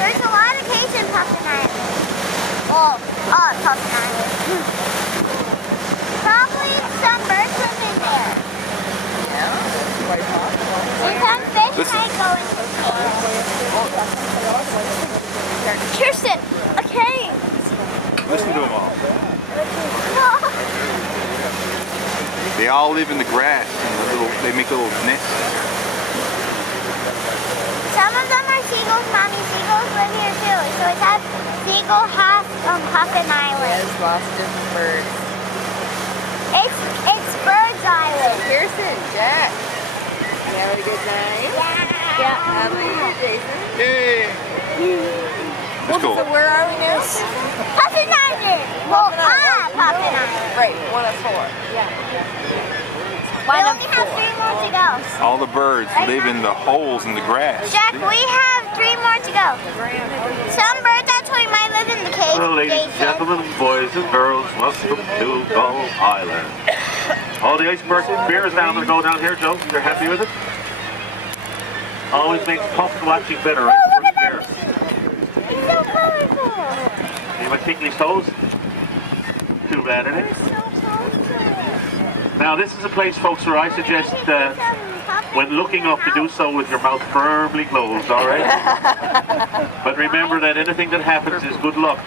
There's a lot of caves in Puffin Island. Well, all Puffin Island. Probably some birds live in there. Yeah, quite possible. And some fish might go in the cave. Kiersten, a cave. Listen to them all. They all live in the grass. And they make little nests. Some of them are seagulls, Mommy. Seagulls live here too. So it's at Seagull House on Puffin Island. There's lots of different birds. It's Birds Island. Kiersten, Jack. You having a good night? Yeah. How about you, Jason? Yay! That's cool. So where are we now? Puffin Island. Well, Puffin Island. Right, 1 of 4. Yeah. We only have 3 more to go. All the birds live in the holes in the grass. Jack, we have 3 more to go. Some birds actually might live in the cave. Well, ladies and gentlemen, boys and girls, welcome to Gull Island. All the iceberg beer is down to go down here, Joe. You're happy with it? Always makes puffin watching better, right? Oh, look at Bear. It's so colorful. Anyone tickle his toes? Too bad, isn't it? Now, this is a place, folks, where I suggest when looking up to do so with your mouth firmly closed, all right? But remember that anything that happens is good luck.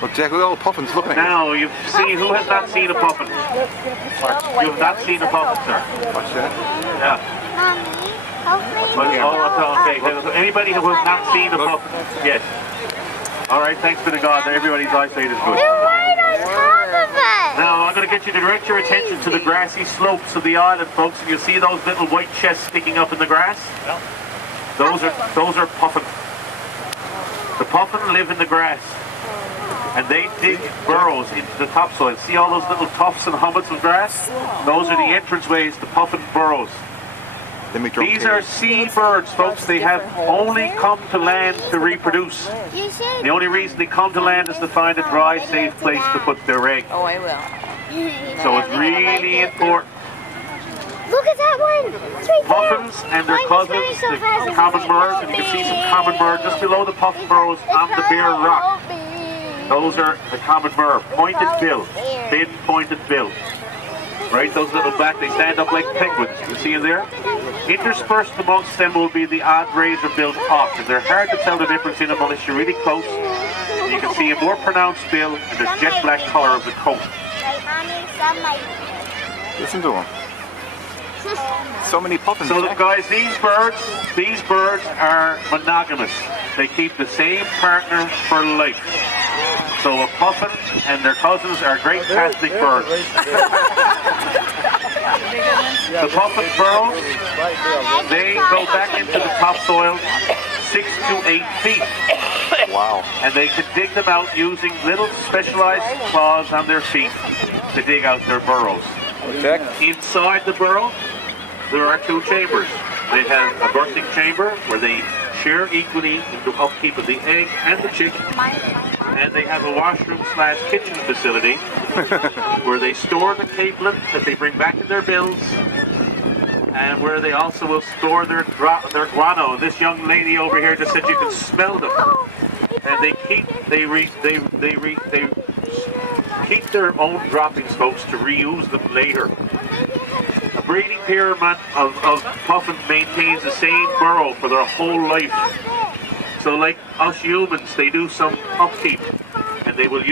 Look, Jack, look at all the puffins looking at you. Now, you've seen, who has not seen a puffin? You have not seen a puffin, sir. Watch that. Yeah. Mommy, hopefully Okay. Anybody who has not seen a puffin? Yes. All right, thanks be to God. Everybody's eyesight is good. they're right on top of us. Now, I'm going to get you to direct your attention to the grassy slopes of the island, folks. And you see those little white chests sticking up in the grass? Those are puffin. The puffin live in the grass. And they dig burrows into the topsoil. See all those little tufts and hummocks of grass? Those are the entranceways to puffin burrows. These are sea birds, folks. They have only come to land to reproduce. The only reason they come to land is to find a dry, safe place to put their egg. Oh, I will. So it's really important. Look at that one. It's right there. Puffins and their cousins, the common birds, and you can see some common birds just below the puffin burrows on the bare rock. Those are the common bird, pointed bill, thin pointed bill. Right, those little back, they stand up like penguins. You see them there? Interspersed amongst them will be the odd razor-billed hawk, and they're hard to tell the difference in them unless you're really close. You can see a more pronounced bill and the jet black color of the coat. Listen to them. So many puffins. So look, guys, these birds are monogamous. They keep the same partner for life. So a puffin and their cousins are great Catholic birds. The puffin burrows, they go back into the topsoil 6 to 8 feet. Wow. And they can dig them out using little specialized claws on their feet to dig out their burrows. Jack? Inside the burrow, there are 2 chambers. They have a birthing chamber where they share equally in the upkeep of the egg and the chick. And they have a washroom/kitchen facility where they store the capelin that they bring back in their bills, and where they also will store their guano. This young lady over here just said you can smell them. And they keep their own droppings, folks, to reuse them later. A breeding pyramid of puffins maintains the same burrow for their whole life. So like us humans, they do some upkeep, and they will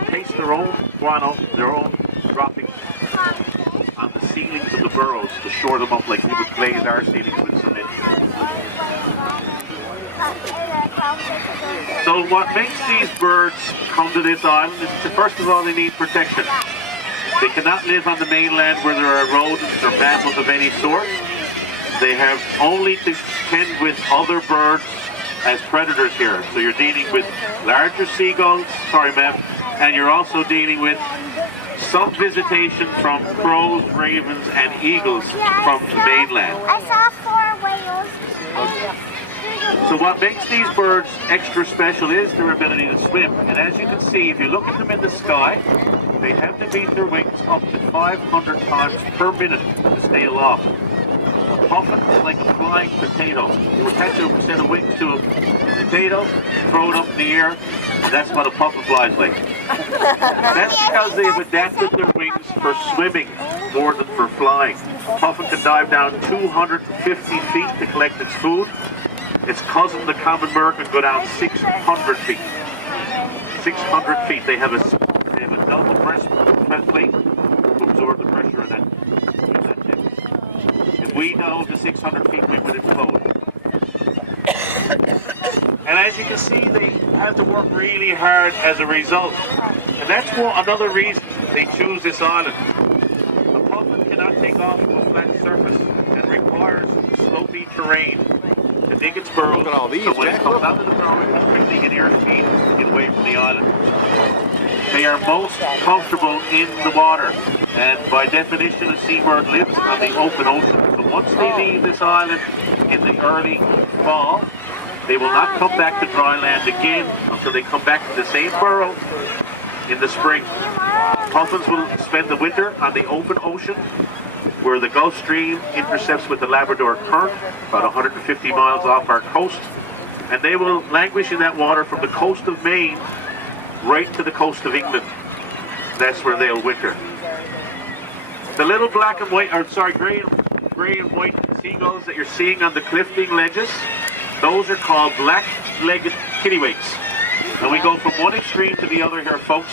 paste their own guano, their own droppings on the ceilings of the burrows to shore them up like we would glaze our ceilings with cement. So what makes these birds come to this island is that first of all they need protection. They cannot live on the mainland where there are rodents or mammals of any sort. They have only to contend with other birds as predators here. So you're dealing with larger seagulls, sorry ma'am, and you're also dealing with some visitation from crows, ravens, and eagles from the mainland. I saw 4 whales. So what makes these birds extra special is their ability to swim. And as you can see, if you look at them in the sky, they have to beat their wings up to 500 times per minute to stay aloft. puffin is like a flying potato. You attach a set of wings to a potato, throw it up in the air, and that's what a puffin flies like. That's because they've adapted their wings for swimming more than for flying. Puffin can dive down 250 feet to collect its food. Its cousin, the common bird, can go down 600 feet. 600 feet. They have a double breast plate to absorb the pressure of that tip. If we dove to 600 feet, we would explode. And as you can see, they have to work really hard as a result. And that's another reason they choose this island. A puffin cannot take off a flat surface and requires slopey terrain to dig its burrows. Look at all these, so when Jack. it comes out of the burrow, it can quickly get airspeed to get away from the island. They are most comfortable in the water, and by definition, a seabird lives on the open ocean. So once they leave this island in the early fall, they will not come back to dry land again until they come back to the same burrow in the spring. Puffins will spend the winter on the open ocean, where the Gulf Stream intercepts with the Labrador Current, about 150 miles off our coast, and they will languish in that water from the coast of Maine right to the coast of England. That's where they'll winter. The little black and white, gray and white seagulls that you're seeing on the cliffing ledges, those are called black-legged kittiwakes. And we go from one extreme to the other here, folks.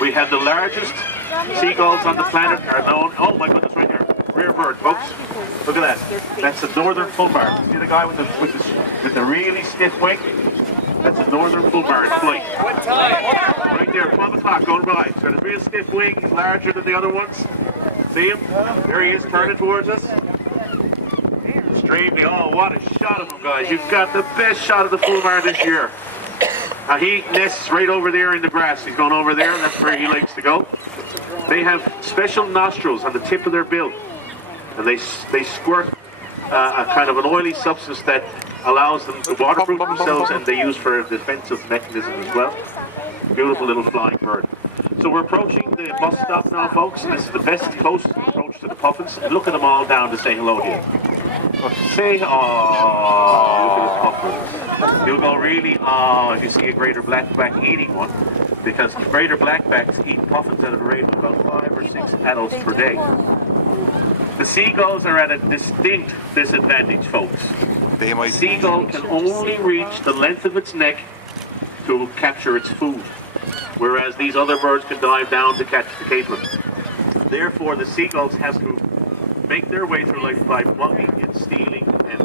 We have the largest seagulls on the planet are known, oh my goodness, right here, rare bird, folks. Look at that. That's the northern fulmar. See the guy with the really stiff wing? That's a northern fulmar in flight. What time? Right there, 12 o'clock, going by. He's got a real stiff wing, he's larger than the other ones. See him? There he is, turning towards us. Extremely, oh, what a shot of him, guys. You've got the best shot of the fulmar this year. Now he nests right over there in the grass. He's going over there, that's where he likes to go. They have special nostrils on the tip of their bill, and they squirt a kind of an oily substance that allows them to waterproof themselves, and they use for a defensive mechanism as well. Beautiful little flying bird. So we're approaching the bus stop now, folks. This is the best close approach to the puffins. And look at them all down to say hello to you. Say, oh, look at this puffin. You'll go really, if you see a greater blackback eating one, because greater blackbacks eat puffins at a rate of about 5 or 6 adults per day. The seagulls are at a distinct disadvantage, folks. The seagull can only reach the length of its neck to capture its food, whereas these other birds can dive down to catch the capelin. Therefore, the seagulls have to make their way through life by mugging and stealing and